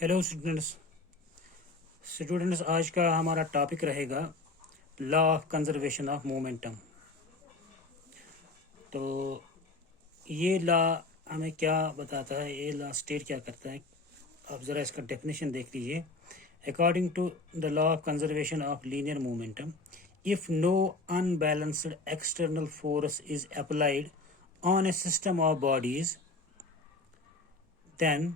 Hello students आज का हमारा टॉपिक रहेगा law of conservation of momentum. तो ये लॉ हमें क्या बताता है, ये लॉ स्टेट क्या करता है, आप ज़रा इसका डेफिनेशन देख लीजिए। According to the law of conservation of linear momentum, if no unbalanced external force is applied on a system of bodies, then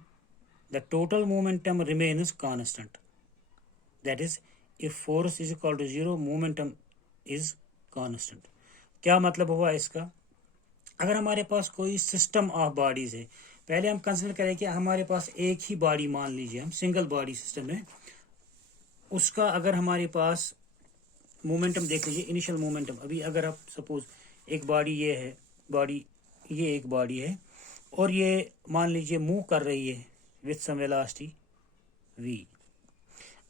the total momentum remains constant. That is, if force is equal to zero, momentum is constant. क्या मतलब हुआ इसका? अगर हमारे पास कोई system of bodies है, पहले हम कंसिडर करें कि हमारे पास एक ही बॉडी, मान लीजिए हम सिंगल बॉडी सिस्टम है, उसका अगर हमारे पास मोमेंटम देख लीजिए, इनिशियल मोमेंटम। अभी अगर आप सपोज एक बॉडी ये है, बॉडी ये एक बॉडी है और ये मान लीजिए मूव कर रही है विथ सम वेलोसिटी v।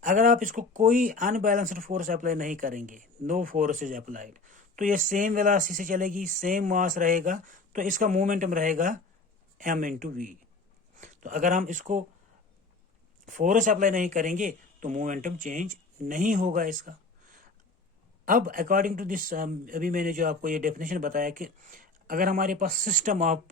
अगर आप इसको कोई अनबैलेंस्ड फोर्स अप्लाई नहीं करेंगे, नो फोर्स इज अप्लाइड, तो ये सेम वेलोसिटी से चलेगी, सेम मास रहेगा, तो इसका मोमेंटम रहेगा m इंटू वी। तो अगर हम इसको फोर्स अप्लाई नहीं करेंगे तो मोमेंटम चेंज नहीं होगा इसका। अब अकॉर्डिंग टू दिस, अभी मैंने जो आपको ये डेफिनेशन बताया कि अगर हमारे पास सिस्टम ऑफ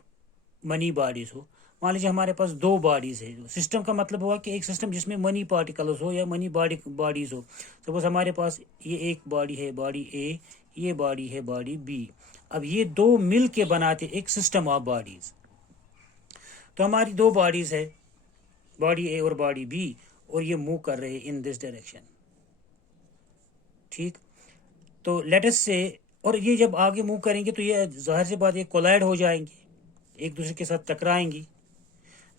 मनी बॉडीज हो, मान लीजिए हमारे पास दो बॉडीज है। सिस्टम का मतलब हुआ कि एक सिस्टम जिसमें मनी पार्टिकल्स हो या मनी बॉडीज हो। सपोज हमारे पास ये एक बॉडी है, बॉडी ए, ये बॉडी है बॉडी बी। अब ये दो मिल के बनाते एक सिस्टम ऑफ बॉडीज। तो हमारी दो बॉडीज है, बॉडी ए और बॉडी बी, और ये मूव कर रहे हैं इन दिस डायरेक्शन। ठीक, तो लेट अस से, और ये जब आगे मूव करेंगे तो ये जाहिर सी बात, ये कोलाइड हो जाएंगे, एक दूसरे के साथ टकराएंगी।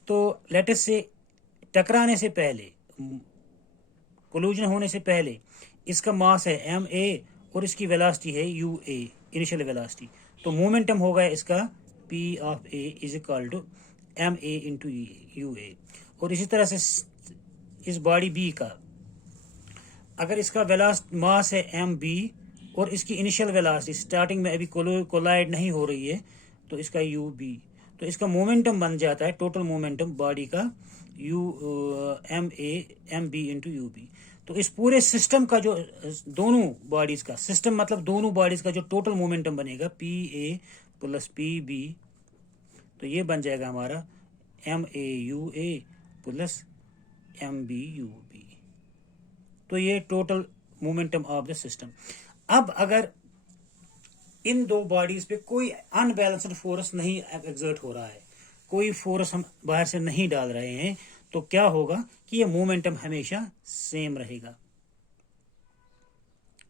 तो लेट अस से टकराने से पहले, कोलिजन होने से पहले, इसका मास है एम ए और इसकी वेलोसिटी है यू ए, इनिशियल वेलोसिटी। तो मोमेंटम होगा इसका P of A is equal to M A into U A. और इसी तरह से इस बॉडी बी का, अगर इसका मास है एम बी और इसकी इनिशियल वेलोसिटी स्टार्टिंग में अभी कोलाइड नहीं हो रही है, तो इसका यू बी, तो इसका मोमेंटम बन जाता है, टोटल मोमेंटम बॉडी का u m A M b into u B. तो इस पूरे सिस्टम का जो दोनों बॉडीज का सिस्टम, मतलब दोनों बॉडीज का जो टोटल मोमेंटम बनेगा p a plus p b, तो ये बन जाएगा हमारा m A U A plus M B you B. तो ये total momentum of the system. अब अगर इन दो बॉडीज पे कोई अनबैलेंस्ड फोर्स नहीं एक्सर्ट हो रहा है, कोई फोर्स हम बाहर से नहीं डाल रहे हैं, तो क्या होगा कि ये मोमेंटम हमेशा सेम रहेगा।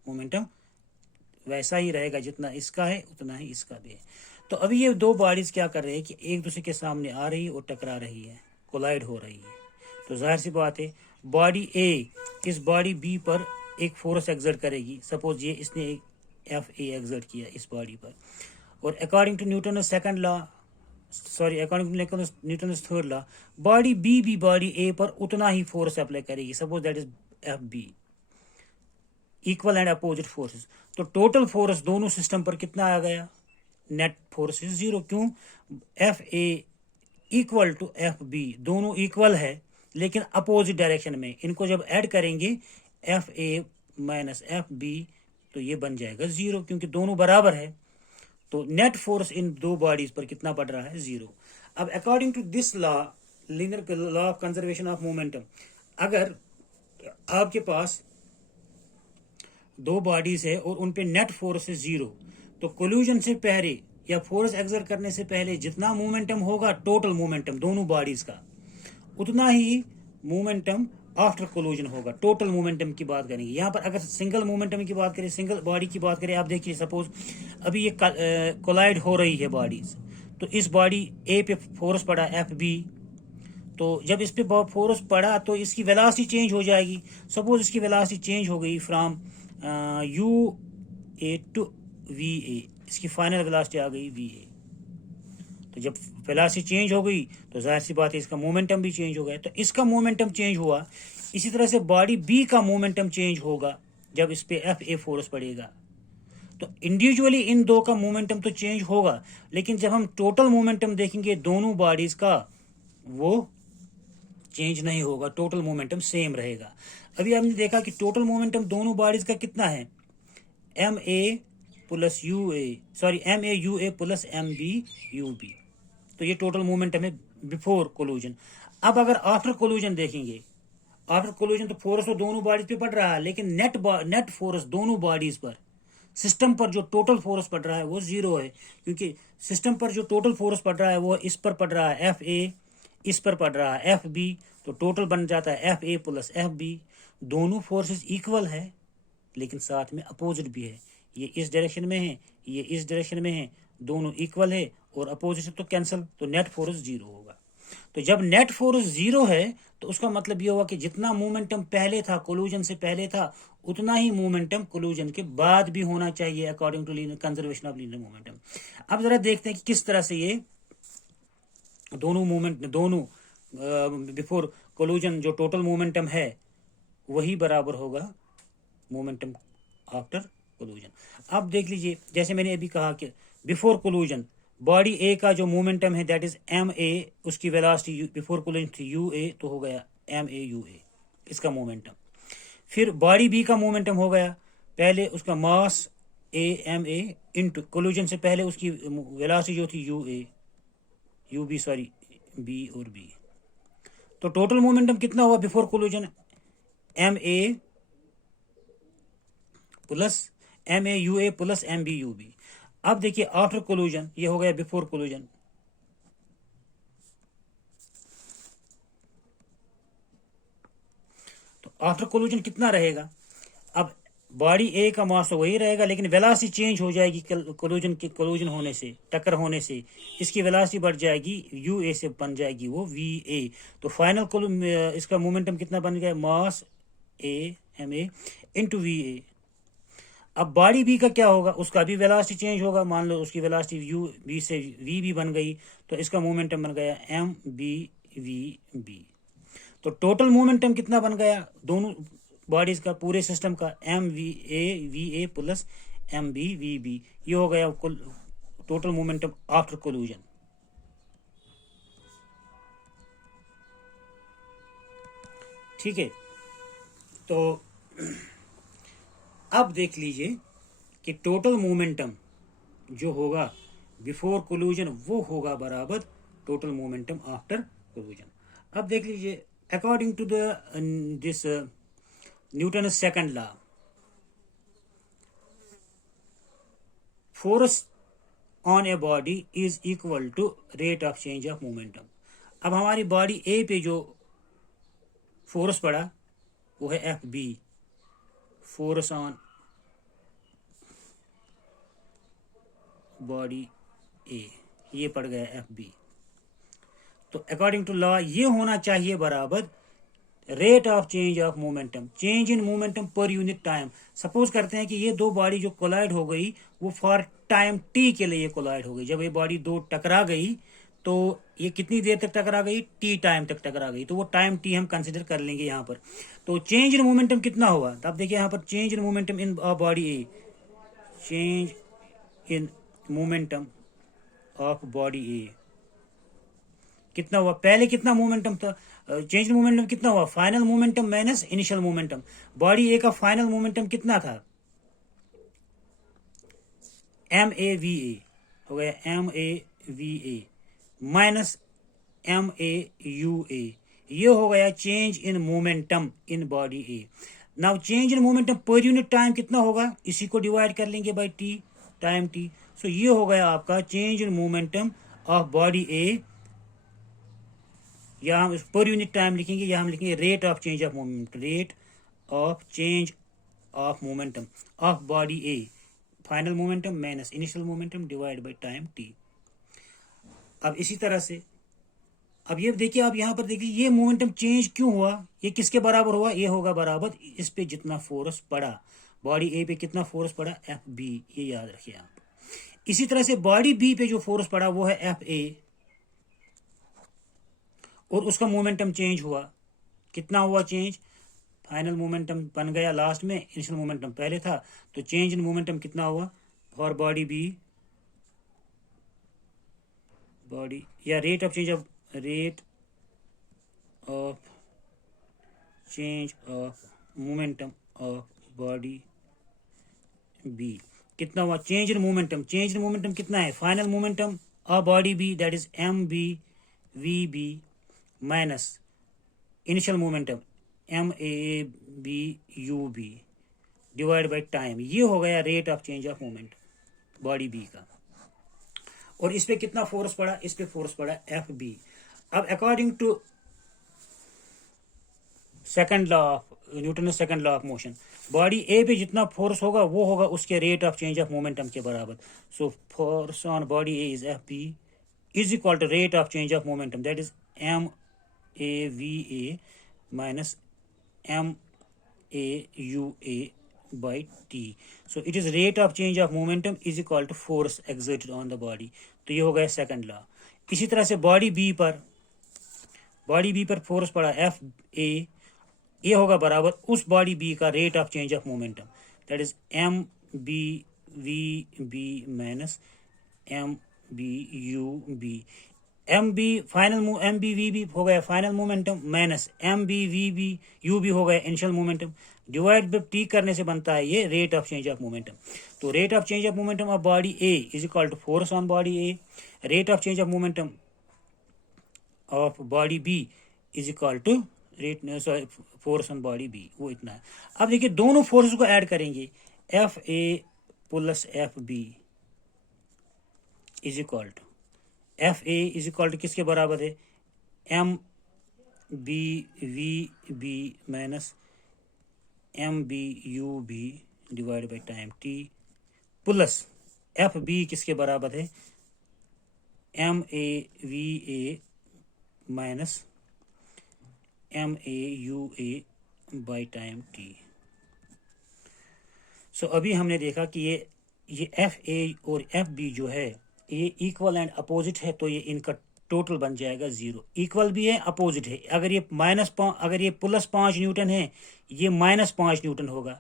मोमेंटम वैसा ही रहेगा, जितना इसका है उतना ही इसका भी है। तो अभी ये दो बॉडीज क्या कर रहे हैं कि एक दूसरे के सामने आ रही है और टकरा रही है, कोलाइड हो रही है। तो जाहिर सी बात है बॉडी ए इस बॉडी बी पर एक फोर्स एक्सर्ट करेगी। सपोज ये इसने एक एफ ए एक्सर्ट किया इस बॉडी पर, और according to Newton second law, sorry according to Newton third law, body B भी बॉडी ए पर उतना ही फोर्स अप्लाई करेगी। Suppose that is F B, equal and opposite forces. तो टोटल फोर्स दोनों सिस्टम पर कितना आ गया? Net force is zero. क्यों? F A equal to F B, दोनों इक्वल है लेकिन अपोजिट डायरेक्शन में। इनको जब ऐड करेंगे F A minus F B, तो ये बन जाएगा जीरो, क्योंकि दोनों बराबर है। तो नेट फोर्स इन दो बॉडीज पर कितना पड़ रहा है? जीरो। अब according to this law, linear law of conservation of momentum, अगर आपके पास दो बॉडीज है और उन पे नेट फोर्स है जीरो, तो कोल्यूजन से पहले या फोर्स एक्सर्ट करने से पहले जितना मोमेंटम होगा, टोटल मोमेंटम दोनों बॉडीज का, उतना ही मोमेंटम आफ्टर कोल्यूजन होगा। टोटल मोमेंटम की बात करेंगे। यहाँ पर अगर सिंगल मोमेंटम की बात करें, सिंगल बॉडी की बात करें, आप देखिए सपोज अभी ये कोलाइड हो रही है बॉडीज, तो इस बॉडी ए पे फोर्स पड़ा एफ बी, तो जब इस पे फोर्स पड़ा तो इसकी वेलोसिटी चेंज हो जाएगी। सपोज इसकी वेलोसिटी चेंज हो गई from u a to v a, इसकी फाइनल वेलोसिटी आ गई वी ए। तो जब वेलोसिटी चेंज हो गई तो जाहिर सी बात है इसका मोमेंटम भी चेंज हो गया। तो इसका मोमेंटम चेंज हुआ, इसी तरह से बॉडी बी का मोमेंटम चेंज होगा जब इस पे एफ ए फोर्स पड़ेगा। तो इंडिविजुअली इन दो का मोमेंटम तो चेंज होगा, लेकिन जब हम टोटल मोमेंटम देखेंगे दोनों बॉडीज का, वो चेंज नहीं होगा, टोटल मोमेंटम सेम रहेगा। अभी हमने देखा कि टोटल मोमेंटम दोनों बॉडीज का कितना है, M A plus u a, sorry M A U A plus M B you B. तो ये टोटल मोमेंटम है बिफोर कोलूजन। अब अगर आफ्टर कोलूजन देखेंगे, आफ्टर कोलूजन तो फोर्स तो दोनों बॉडीज पे पड़ रहा है, लेकिन नेट फोर्स दोनों बॉडीज पर, सिस्टम पर जो टोटल फोर्स पड़ रहा है वो जीरो है, क्योंकि सिस्टम पर जो टोटल फोर्स पड़ रहा है वो इस पर पड़ रहा है एफ ए, इस पर पड़ रहा है एफ बी, तो टोटल बन जाता है एफ ए प्लस एफ बी। दोनों फोर्सेस इक्वल है लेकिन साथ में अपोजिट भी है, ये इस डायरेक्शन में है, ये इस डायरेक्शन में है, दोनों इक्वल है और अपोजिट तो कैंसिल, तो नेट फोर्स जीरो होगा। तो जब नेट फोर्स जीरो है तो उसका मतलब ये हुआ कि जितना मोमेंटम पहले था, कोलूजन से पहले था, उतना ही मोमेंटम कोलूजन के बाद भी होना चाहिए according to linear conservation of linear momentum. अब जरा देखते हैं कि किस तरह से ये दोनों बिफोर कोलूजन जो टोटल मोमेंटम है वही बराबर होगा मोमेंटम आफ्टर कोलूजन। अब देख लीजिए, जैसे मैंने अभी कहा कि बिफोर कोलूजन बॉडी ए का जो मोमेंटम है दैट इज एम ए, उसकी वेलोसिटी बिफोर कोलूजन थी यू ए, तो हो गया एम ए यू ए इसका मोमेंटम। फिर बॉडी बी का मोमेंटम हो गया, पहले उसका मास ए एम ए इंटू कोलूजन से पहले उसकी वेलोसिटी जो थी U A U B, sorry B और बी। तो टोटल मोमेंटम कितना हुआ before collision, M A plus M A U A plus M B you B. अब देखिए आफ्टर कोलूजन ये हो गया बिफोर कोलूजन, तो आफ्टर कोलूजन कितना रहेगा, अब बॉडी ए का मास तो वही रहेगा लेकिन वेलोसिटी चेंज हो जाएगी कोलूजन होने से, टक्कर होने से इसकी वेलोसिटी बढ़ जाएगी, यू ए से बन जाएगी वो वी ए। तो फाइनल इसका मोमेंटम कितना बन गया, mass A M A into V A. अब बॉडी बी का क्या होगा, उसका भी वेलोसिटी चेंज होगा, मान लो उसकी वेलोसिटी यू बी से वी बी बन गई, तो इसका मोमेंटम बन गया एम बी वी बी। तो टोटल मोमेंटम कितना बन गया दोनों बॉडीज का, पूरे सिस्टम का, M V A plus M B V B. ये हो गया टोटल मोमेंटम आफ्टर कोलूजन। ठीक है, तो अब देख लीजिए कि टोटल मोमेंटम जो होगा बिफोर कोलूजन वो होगा बराबर टोटल मोमेंटम आफ्टर कोलूजन। अब देख लीजिए according to this Newton second law, force on a body is equal to rate of change of momentum. अब हमारी बॉडी ए पे जो फोर्स पड़ा वो है F B, force on body A, ये पड़ गया एफ बी। तो अकॉर्डिंग टू लॉ ये होना चाहिए बराबर rate of change of momentum, change in momentum per unit time. Suppose करते हैं कि ये दो बॉडी जो कोलाइड हो गई वो फॉर टाइम टी के लिए कोलाइड हो गई। जब ये बॉडी दो टकरा गई तो ये कितनी देर तक टकरा गई, टी टाइम तक टकरा गई, तो वो टाइम टी हम कंसिडर कर लेंगे यहाँ पर। तो चेंज इन मोमेंटम कितना हुआ, तो आप देखिए यहाँ पर change in momentum in body A, change in momentum of body A कितना हुआ, पहले कितना मोमेंटम था, चेंज इन मोमेंटम कितना हुआ, final momentum minus initial momentum. Body A का फाइनल मोमेंटम कितना था, एम ए वी ए हो गया, M A V A minus M A you A, ये हो गया change in momentum in body A. Now change in momentum per unit time कितना होगा, इसी को डिवाइड कर लेंगे by T, time T. So ये हो गया आपका change in momentum of body A, या हम पर यूनिट टाइम लिखेंगे या हम लिखेंगे rate of change of momentum, rate of change of momentum of body A, final momentum minus initial momentum divide by time T. अब इसी तरह से अब ये देखिए, आप यहाँ पर देखिए ये मोमेंटम चेंज क्यों हुआ, ये किसके बराबर हुआ, ये होगा बराबर इस पे जितना फोर्स पड़ा, बॉडी ए पे कितना फोर्स पड़ा, एफ बी, ये याद रखिए आप। इसी तरह से बॉडी बी पे जो फोर्स पड़ा वो है एफ ए, और उसका मोमेंटम चेंज हुआ, कितना हुआ चेंज, फाइनल मोमेंटम बन गया लास्ट में, इनिशियल मोमेंटम पहले था, तो चेंज इन मोमेंटम कितना हुआ फॉर बॉडी बी, बॉडी या rate of change of rate of change of momentum of body B. कितना हुआ change in momentum? Change in momentum कितना है? Final momentum of body B that is M B V B minus initial momentum M A B you B divide by time. ये हो गया rate of change of moment body B का। और इस पे कितना फोर्स पड़ा? इस पे फोर्स पड़ा एफ बी। अब according to second law of Newton second law of motion, body A पे जितना फोर्स होगा वो होगा उसके rate of change of momentum के बराबर। So force on body A is F B is equal to rate of change of momentum that is M A V A minus M A you A by t। so it is rate of change of momentum is equal to force exerted on the body। तो ये हो गया second law. इसी तरह से body B पर force पड़ा F A, ये होगा बराबर उस बॉडी बी का rate of change of momentum that is M B V B minus M B you B. M B final M B V B हो गया final momentum minus M B V B you B हो गया initial momentum divide by T करने से बनता है ये rate of change of momentum. तो rate of change of momentum of body A is equal to force on body A, rate of change of momentum of body B is equal to rate force on body B, वो इतना है। अब देखिए दोनों force को add करेंगे F A plus F B is equal to F A is equal to किसके बराबर है? M B V B minus M B you B divide by time T plus F B किसके बराबर है? M A V A minus M A you A by time T. So अभी हमने देखा कि ये एफ ए और F B जो है ये इक्वल एंड अपोजिट है, तो ये इनका टोटल बन जाएगा जीरो। इक्वल भी है अपोजिट है। अगर ये प्लस 5 न्यूटन है ये माइनस 5 न्यूटन होगा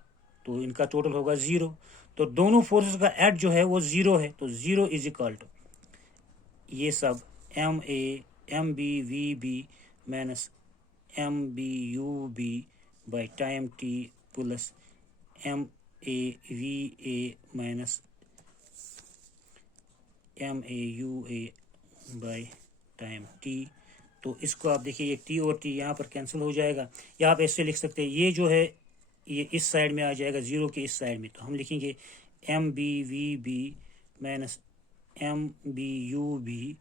तो इनका टोटल होगा जीरो। तो दोनों फोर्सेस का एड जो है वो जीरो है, तो जीरो इज इक्वल टू ये सब M A M B V B minus M B you B by time T plus M A V A minus M A you A by time T. तो इसको आप देखिए ये T और T यहाँ पर कैंसिल हो जाएगा, या आप ऐसे लिख सकते हैं ये जो है ये इस साइड में आ जाएगा जीरो के इस साइड में, तो हम लिखेंगे M B V B minus M B you B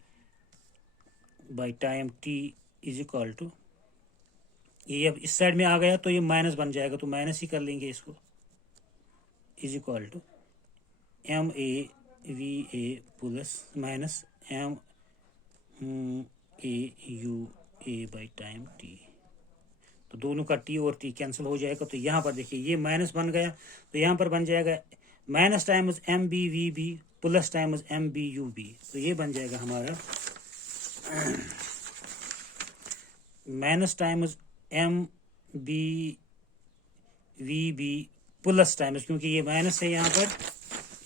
by time T is equal to ये अब इस साइड में आ गया तो ये माइनस बन जाएगा, तो माइनस ही कर लेंगे इसको, is equal to M A V A plus minus M A you A by time T. तो दोनों का टी और टी कैंसिल हो जाएगा। तो यहाँ पर देखिए ये माइनस बन गया, तो यहाँ पर बन जाएगा minus times M B V B plus times M B you B. तो ये बन जाएगा हमारा minus times M B V B plus times, क्योंकि ये माइनस है यहाँ पर,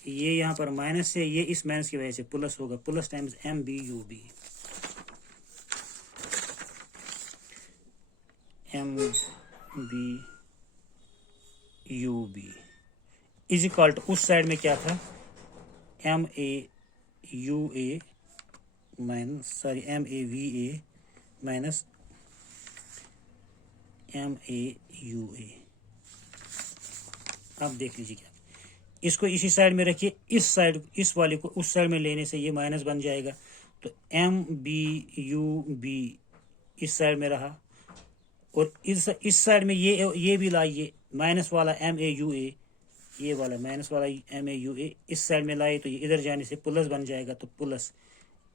ये यहाँ पर माइनस है, ये इस माइनस की वजह से प्लस होगा, plus times M B you B M B you B is equal to उस साइड में क्या था M A you A minus sorry M A V A minus M A you A. अब देख लीजिए क्या, इसको इसी साइड में रखिए, इस साइड इस वाले को उस साइड में लेने से ये माइनस बन जाएगा, तो एम बी यू बी इस साइड में रहा, और इस साइड में ये भी लाइए माइनस वाला एम ए यू ए, ये वाला माइनस वाला एम ए यू ए इस साइड में लाए तो ये इधर जाने से प्लस बन जाएगा, तो plus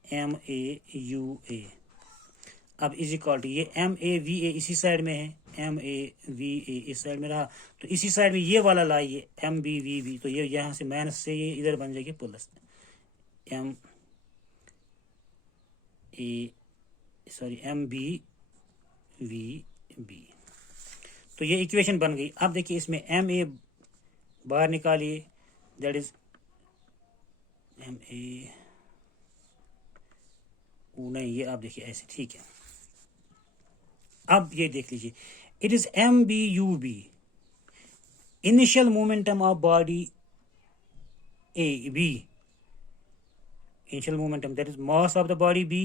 M A you A. अब इज इक्वल टू ये एम ए वी ए इसी साइड में है, एम ए वी ए इस साइड में रहा, तो इसी साइड में ये वाला लाइए एम बी वी बी, तो ये यहाँ से माइनस से ये इधर बन जाएगी plus M A sorry M B V B. तो ये इक्वेशन बन गई। अब देखिए इसमें एम ए बाहर निकालिए, दैट इज एम ए नहीं, ये आप देखिए ऐसे, ठीक है। अब ये देख लीजिए, it is MBUB, initial momentum of body A B, initial momentum, that is mass of the body B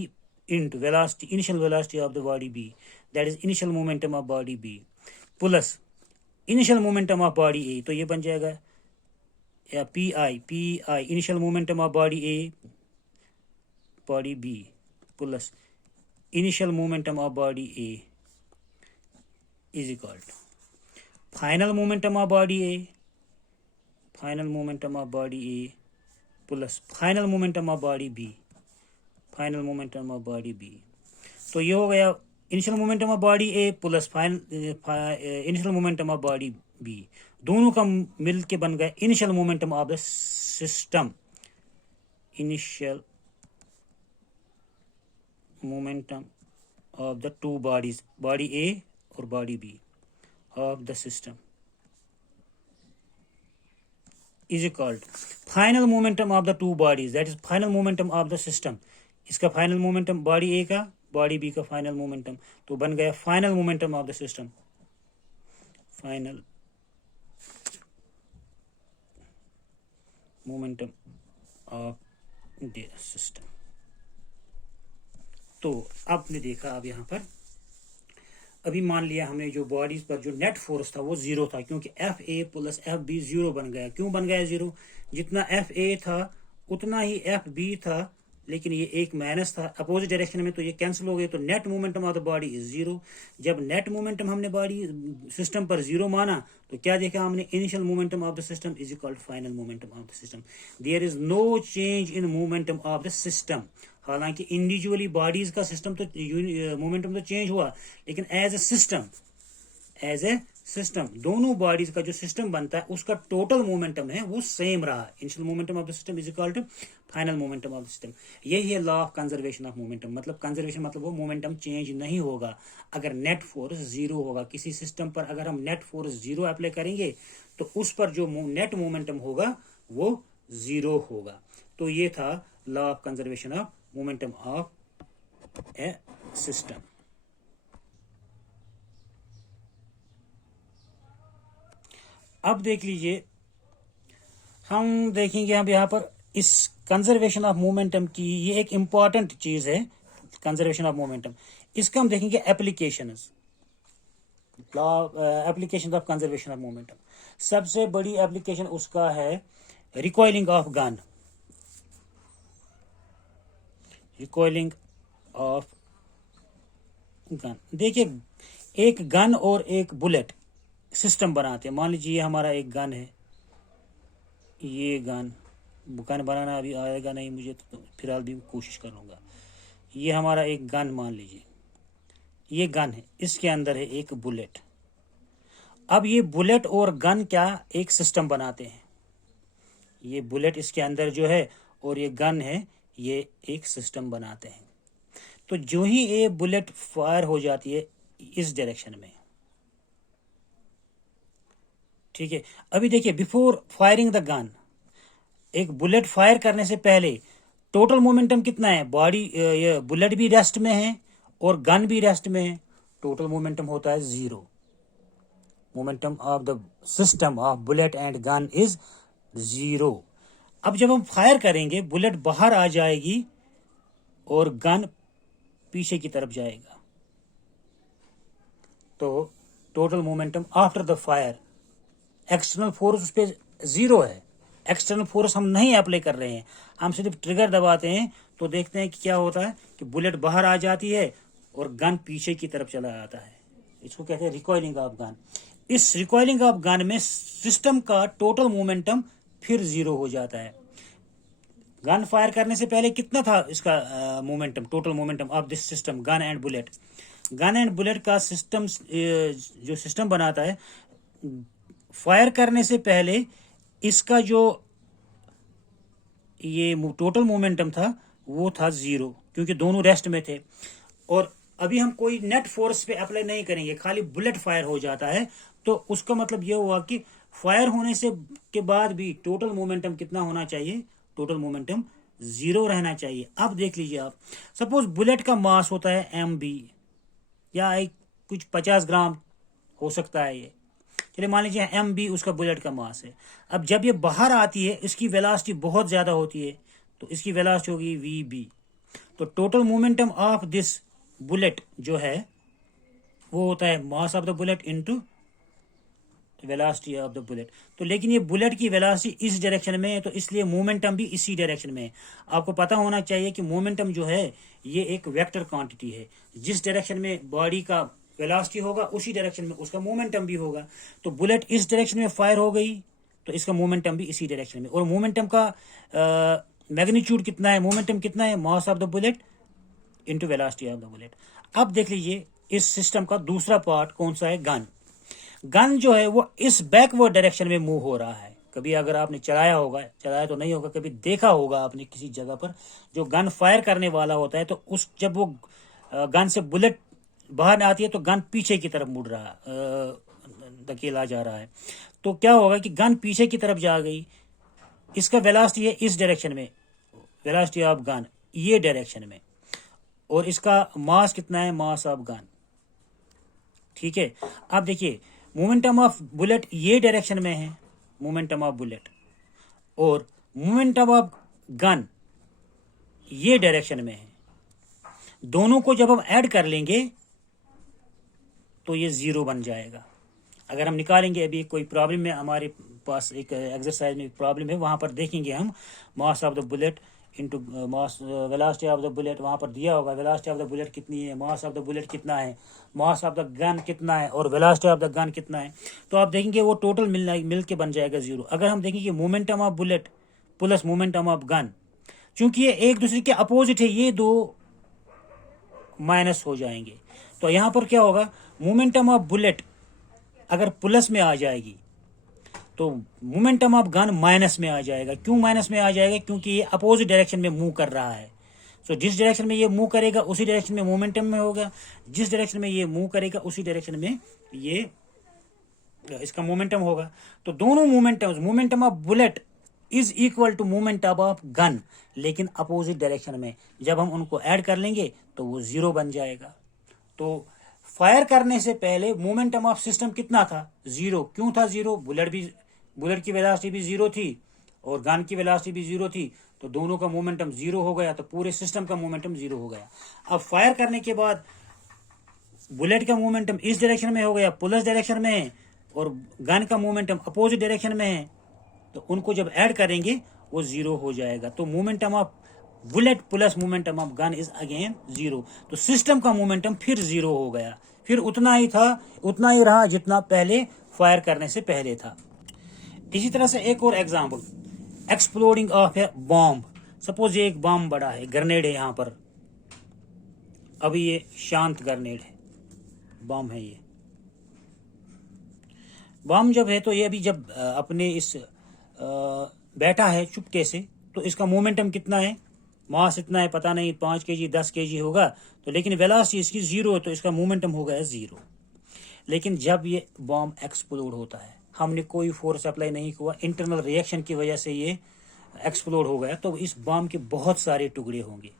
into velocity, initial velocity of the body B, that is initial momentum of body B, plus initial momentum of body A, तो ये बन जाएगा या PI initial momentum of body A body B plus initial momentum of body A is equal to final momentum of body A, final momentum of body A plus final momentum of body B, final momentum of body B. तो ये हो गया initial momentum of body A plus initial momentum of body B, दोनों का मिल के बन गया initial momentum of the system, initial momentum of the two bodies, body A और body B of the system is equal to final momentum of the two bodies, that is final momentum of the system, इसका final momentum body A का body B का final momentum, तो बन गया final momentum of the system, final momentum of the system। तो आपने देखा अब यहाँ पर अभी मान लिया हमने जो बॉडीज पर जो नेट फोर्स था वो जीरो था, क्योंकि FA प्लस FB जीरो बन गया। क्यों बन गया जीरो? जितना FA था उतना ही FB था, लेकिन ये एक माइनस था अपोजिट डायरेक्शन में, तो ये कैंसिल हो गए, तो net momentum of the body is zero. जब नेट मोमेंटम हमने बॉडी सिस्टम पर जीरो माना तो क्या देखा हमने? Initial momentum of the system is equal to final momentum of the system. There is no change in momentum of the system. हालांकि individually bodies का सिस्टम तो मोमेंटम तो चेंज हुआ, लेकिन एज ए सिस्टम दोनों बॉडीज का जो system बनता है उसका टोटल मोमेंटम है वो सेम रहा। Initial momentum of the system is equal to final momentum of the system. यही है law of conservation of momentum. मतलब कंजर्वेशन मतलब वो मोमेंटम चेंज नहीं होगा अगर नेट फोर्स जीरो होगा। किसी सिस्टम पर अगर हम नेट फोर्स जीरो अप्लाई करेंगे तो उस पर जो नेट मोमेंटम होगा वो जीरो होगा। तो ये था law of conservation of momentum of A system. अब देख लीजिए, हम देखेंगे हम यहाँ पर इस कंजर्वेशन ऑफ मोमेंटम की ये एक इंपॉर्टेंट चीज है, कंजर्वेशन ऑफ मोमेंटम। इसका हम देखेंगे applications, application of conservation of momentum. सबसे बड़ी एप्लीकेशन उसका है recoiling of gun, recoiling of gun. देखिए, एक गन और एक बुलेट सिस्टम बनाते हैं। मान लीजिए ये हमारा एक गन है, ये गन बनाना अभी आएगा नहीं मुझे, तो फिलहाल भी कोशिश करूंगा। ये हमारा एक गन, मान लीजिए ये गन है, इसके अंदर है एक बुलेट। अब ये बुलेट और गन क्या एक सिस्टम बनाते हैं। ये बुलेट इसके अंदर जो है और ये गन है, ये एक सिस्टम बनाते हैं। तो जो ही ये बुलेट फायर हो जाती है इस डायरेक्शन में, ठीक है। अभी देखिए, बिफोर फायरिंग द गन, एक बुलेट फायर करने से पहले टोटल मोमेंटम कितना है? बॉडी ये बुलेट भी रेस्ट में है और गन भी रेस्ट में है, टोटल मोमेंटम होता है zero. Momentum of the system of bullet and gun is zero. अब जब हम फायर करेंगे बुलेट बाहर आ जाएगी और गन पीछे की तरफ जाएगा, तो total momentum after the fire, external force उस पर जीरो है। एक्सटर्नल फोर्स हम नहीं अप्लाई कर रहे हैं, हम सिर्फ ट्रिगर दबाते हैं, तो देखते हैं कि क्या होता है कि बुलेट बाहर आ जाती है और गन पीछे की तरफ चला जाता है। इसको कहते हैं रिकॉइलिंग ऑफ गन। इस रिकॉइलिंग ऑफ गन में सिस्टम का टोटल मोमेंटम फिर जीरो हो जाता है। गन फायर करने से पहले कितना था इसका momentum, total momentum of this system gun and bullet. Gun and bullet का सिस्टम जो सिस्टम बनाता है, फायर करने से पहले इसका जो ये टोटल मोमेंटम था वो था जीरो, क्योंकि दोनों रेस्ट में थे। और अभी हम कोई नेट फोर्स पे अप्लाई नहीं करेंगे, खाली बुलेट फायर हो जाता है, तो उसका मतलब ये हुआ कि फायर होने से के बाद भी टोटल मोमेंटम कितना होना चाहिए? टोटल मोमेंटम जीरो रहना चाहिए। अब देख लीजिए आप, सपोज बुलेट का मास होता है MB, या एक कुछ 50 ग्राम हो सकता है ये। चलिए मान लीजिए एम बी उसका बुलेट का मास है। अब जब ये बाहर आती है इसकी वेलोसिटी बहुत ज़्यादा होती है, तो इसकी वेलोसिटी होगी वी बी। तो total momentum of this bullet जो है वो होता है mass of the bullet into velocity of the bullet. तो लेकिन ये बुलेट की वेलोसिटी इस डायरेक्शन में है, तो इसलिए मोमेंटम भी इसी डायरेक्शन में है। आपको पता होना चाहिए कि मोमेंटम जो है ये एक वेक्टर क्वांटिटी है। जिस डायरेक्शन में बॉडी का वेलोसिटी होगा उसी डायरेक्शन में उसका मोमेंटम भी होगा। तो बुलेट इस डायरेक्शन में फायर हो गई तो इसका मोमेंटम भी इसी डायरेक्शन में। और मोमेंटम का मैग्नीट्यूड कितना है, मोमेंटम कितना है, mass of the bullet into velocity of the bullet. अब देख लीजिए इस सिस्टम का दूसरा पार्ट कौन सा है, गन। गन जो है वो इस बैकवर्ड डायरेक्शन में मूव हो रहा है। कभी अगर आपने चलाया होगा, चलाया तो नहीं होगा, कभी देखा होगा आपने किसी जगह पर जो गन फायर करने वाला होता है, तो उस जब वो गन से बुलेट बाहर आती है तो गन पीछे की तरफ मुड़ रहा धकेला जा रहा है। तो क्या होगा कि गन पीछे की तरफ जा गई, इसका वेलोसिटी है इस डायरेक्शन में, वेलोसिटी ऑफ गन ये डायरेक्शन में, और इसका मास कितना है, मास ऑफ गन। ठीक है। अब देखिए मोमेंटम ऑफ बुलेट ये डायरेक्शन में है, मोमेंटम ऑफ बुलेट, और मोमेंटम ऑफ गन ये डायरेक्शन में है। दोनों को जब हम ऐड कर लेंगे तो ये जीरो बन जाएगा। अगर हम निकालेंगे, अभी कोई प्रॉब्लम में हमारे पास एक एक्सरसाइज में प्रॉब्लम है, वहां पर देखेंगे हम mass of the bullet into mass velocity of the bullet, वहां पर दिया होगा वेलोसिटी ऑफ द बुलेट कितनी है, मास ऑफ द बुलेट कितना है, मास ऑफ द गन कितना है, और वेलोसिटी ऑफ द गन कितना है। तो आप देखेंगे वो टोटल मिल के बन जाएगा जीरो। अगर हम देखेंगे momentum of bullet plus momentum of gun, चूंकि ये एक दूसरे के अपोजिट है, ये दो माइनस हो जाएंगे। तो यहां पर क्या होगा, मोमेंटम ऑफ बुलेट अगर प्लस में आ जाएगी तो मोमेंटम ऑफ गन माइनस में आ जाएगा। क्यों माइनस में आ जाएगा, क्योंकि ये अपोजिट डायरेक्शन में मूव कर रहा है। तो जिस डायरेक्शन में ये मूव करेगा उसी डायरेक्शन में मोमेंटम में होगा, जिस डायरेक्शन में ये मूव करेगा उसी डायरेक्शन में ये इसका मोमेंटम होगा। तो दोनों momentum of bullet is equal to momentum of gun, लेकिन अपोजिट डायरेक्शन में। जब हम उनको ऐड कर लेंगे तो वो जीरो बन जाएगा। तो फायर करने से पहले मोमेंटम ऑफ सिस्टम कितना था, जीरो। क्यों था जीरो, बुलेट की वेलोसिटी भी जीरो थी और गन की वेलोसिटी भी जीरो थी, तो दोनों का मोमेंटम जीरो हो गया, तो पूरे सिस्टम का मोमेंटम जीरो हो गया। अब फायर करने के बाद बुलेट का मोमेंटम इस डायरेक्शन में हो गया, प्लस डायरेक्शन में है, और गन का मोमेंटम अपोजिट डायरेक्शन में है, तो उनको जब ऐड करेंगे वो जीरो हो जाएगा। तो momentum of bullet plus momentum of gun is again zero. तो सिस्टम का मोमेंटम फिर जीरो हो गया, फिर उतना ही था, उतना ही रहा जितना पहले फायर करने से पहले था। इसी तरह से एक और example, exploding of A bomb. Suppose ये एक बॉम्ब बड़ा है, ग्रेनेड है यहाँ पर, अभी ये शांत ग्रेनेड है, बॉम्ब है ये। बॉम्ब जब है तो ये अभी जब अपने इस बैठा है चुपके से, तो इसका मोमेंटम कितना है, मास इतना है, पता नहीं 5 kg 10 kg होगा, तो लेकिन वेलोसिटी इसकी जीरो है, तो इसका मोमेंटम हो गया जीरो। लेकिन जब ये बॉम्ब एक्सप्लोड होता है, हमने कोई फोर्स अप्लाई नहीं हुआ, इंटरनल रिएक्शन की वजह से ये एक्सप्लोड हो गया, तो इस बॉम्ब के बहुत सारे टुकड़े होंगे।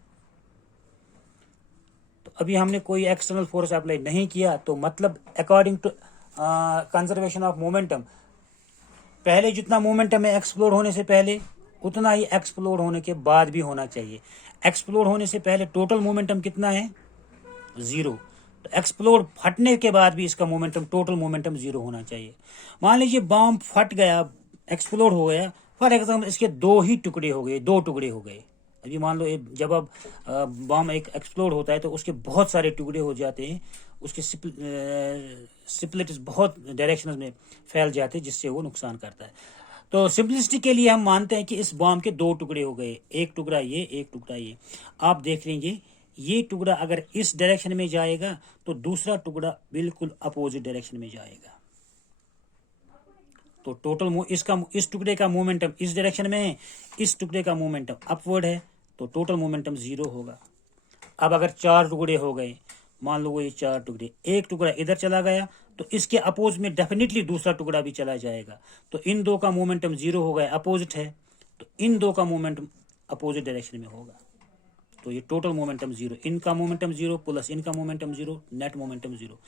तो अभी हमने कोई एक्सटर्नल फोर्स अप्लाई नहीं किया, तो मतलब according to conservation of momentum, पहले जितना मोमेंटम है एक्सप्लोड होने से पहले, उतना ही एक्सप्लोड होने के बाद भी होना चाहिए। एक्सप्लोड होने से पहले टोटल मोमेंटम कितना है, जीरो। तो एक्सप्लोड फटने के बाद भी इसका मोमेंटम, टोटल मोमेंटम जीरो होना चाहिए। मान लीजिए बॉम्ब फट गया, एक्सप्लोड हो गया, फॉर एग्जाम्पल इसके दो ही टुकड़े हो गए, दो टुकड़े हो गए। अभी मान लो जब अब बॉम्ब एक एक्सप्लोड होता है तो उसके बहुत सारे टुकड़े हो जाते हैं, उसके स्प्लिट्स बहुत डायरेक्शन में फैल जाते हैं, जिससे वो नुकसान करता है। तो सिंपलिसिटी के लिए हम मानते हैं कि इस बॉम्ब के दो टुकड़े हो गए, एक टुकड़ा ये, एक टुकड़ा ये। आप देख लेंगे ये टुकड़ा अगर इस डायरेक्शन में जाएगा तो दूसरा टुकड़ा बिल्कुल अपोजिट डायरेक्शन में जाएगा। तो टोटल इसका, इस टुकड़े का मोमेंटम इस डायरेक्शन में है, इस टुकड़े का मोमेंटम अपवर्ड है, तो टोटल मोमेंटम जीरो होगा। अब अगर 4 टुकड़े हो गए, मान लो वो ये 4 टुकड़े, एक टुकड़ा इधर चला गया तो इसके अपोज में डेफिनेटली दूसरा टुकड़ा भी चला जाएगा, तो इन दो का मोमेंटम जीरो हो गया, अपोजिट है, तो इन दो का मोमेंटम अपोजिट डायरेक्शन में होगा। तो ये टोटल मोमेंटम जीरो, इनका मोमेंटम जीरो प्लस इनका momentum zero, net momentum zero.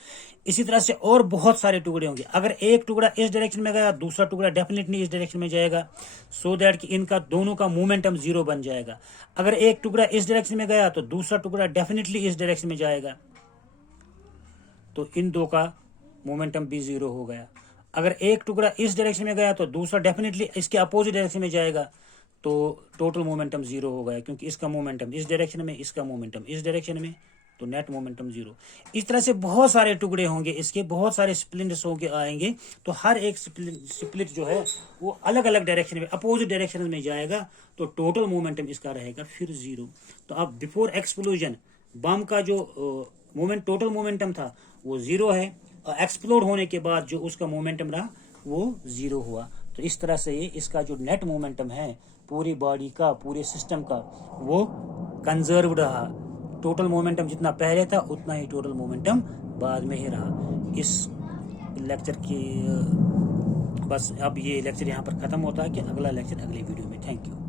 इसी तरह से और बहुत सारे टुकड़े होंगे। अगर एक टुकड़ा इस डायरेक्शन में गया, दूसरा टुकड़ा डेफिनेटली इस डायरेक्शन में जाएगा, सो दैट कि इनका दोनों का मोमेंटम जीरो बन जाएगा। अगर एक टुकड़ा इस डायरेक्शन में गया तो दूसरा टुकड़ा डेफिनेटली इस डायरेक्शन में जाएगा, तो इन दो का मोमेंटम भी जीरो हो गया। अगर एक टुकड़ा इस डायरेक्शन में गया तो दूसरा डेफिनेटली इसके अपोजिट डायरेक्शन में जाएगा, तो टोटल मोमेंटम जीरो हो गया, क्योंकि इसका मोमेंटम इस डायरेक्शन में, इसका मोमेंटम इस डायरेक्शन में, तो नेट मोमेंटम जीरो। इस तरह से बहुत सारे टुकड़े होंगे इसके, बहुत सारे स्प्लिंट्स होंगे आएंगे, तो हर एक स्प्लिट जो है वो अलग अलग डायरेक्शन में, अपोजिट डायरेक्शन में जाएगा, तो टोटल मोमेंटम इसका रहेगा फिर जीरो। तो अब बिफोर एक्सप्लोजन बम का जो टोटल मोमेंटम था वो जीरो है, और एक्सप्लोड होने के बाद जो उसका मोमेंटम रहा वो जीरो हुआ। तो इस तरह से ये इसका जो नेट मोमेंटम है पूरी बॉडी का, पूरे सिस्टम का, वो कंजर्व रहा। टोटल मोमेंटम जितना पहले था उतना ही टोटल मोमेंटम बाद में ही रहा। इस लेक्चर की बस अब ये लेक्चर यहाँ पर ख़त्म होता है कि अगला लेक्चर अगले वीडियो में। Thank you.